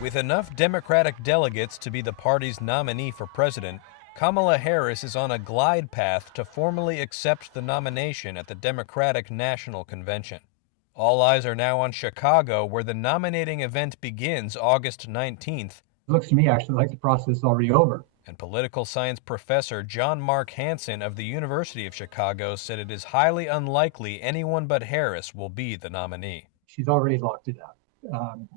With enough Democratic delegates to be the party's nominee for president, Kamala Harris is on a glide path to formally accept the nomination at the Democratic National Convention. All eyes are now on Chicago, where the nominating event begins August 19th. It looks to me actually like the process is already over. And political science professor John Mark Hansen of the University of Chicago said it is highly unlikely anyone but Harris will be the nominee. She's already locked it up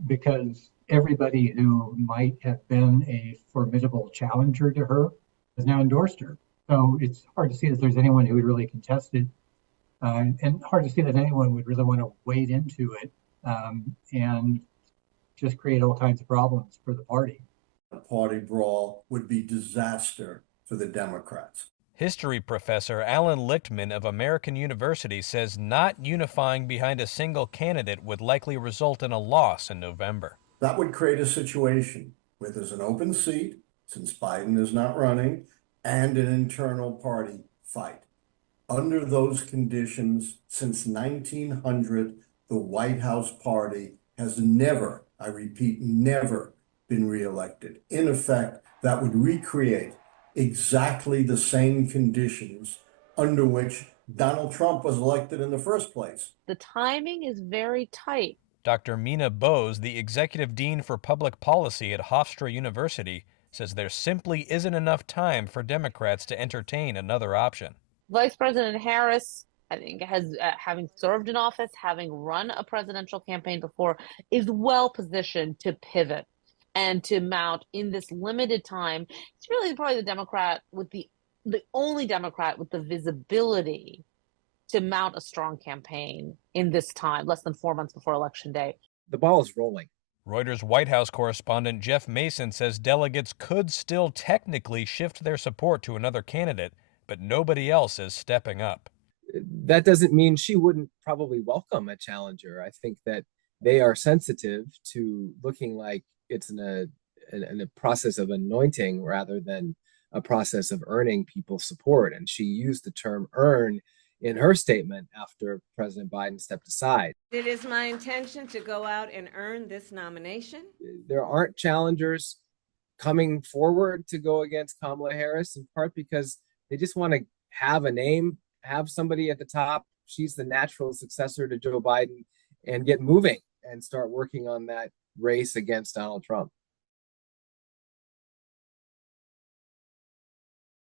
because everybody who might have been a formidable challenger to her has now endorsed her. So it's hard to see that there's anyone who would really contest it, and hard to see that anyone would really want to wade into it and just create all kinds of problems for the party. A party brawl would be disaster for the Democrats. History professor Alan Lichtman of American University says not unifying behind a single candidate would likely result in a loss in November. That would create a situation where there's an open seat, since Biden is not running, and an internal party fight. Under those conditions, since 1900, the White House party has never, I repeat, never been reelected. In effect, that would recreate exactly the same conditions under which Donald Trump was elected in the first place. The timing is very tight. Dr. Mina Bose, the executive dean for public policy at Hofstra University, says there simply isn't enough time for Democrats to entertain another option. Vice President Harris, I think, has having served in office, having run a presidential campaign before, is well positioned to pivot and to mount in this limited time. It's really probably the Democrat with the only Democrat with the visibility to mount a strong campaign in this time, less than 4 months before Election Day. The ball is rolling. Reuters White House correspondent Jeff Mason says delegates could still technically shift their support to another candidate, but nobody else is stepping up. That doesn't mean she wouldn't probably welcome a challenger. I think that they are sensitive to looking like it's in a process of anointing rather than a process of earning people's support. And she used the term earn in her statement after President Biden stepped aside. It is my intention to go out and earn this nomination. There aren't challengers coming forward to go against Kamala Harris, in part because they just want to have a name, have somebody at the top. She's the natural successor to Joe Biden, and get moving and start working on that race against Donald Trump.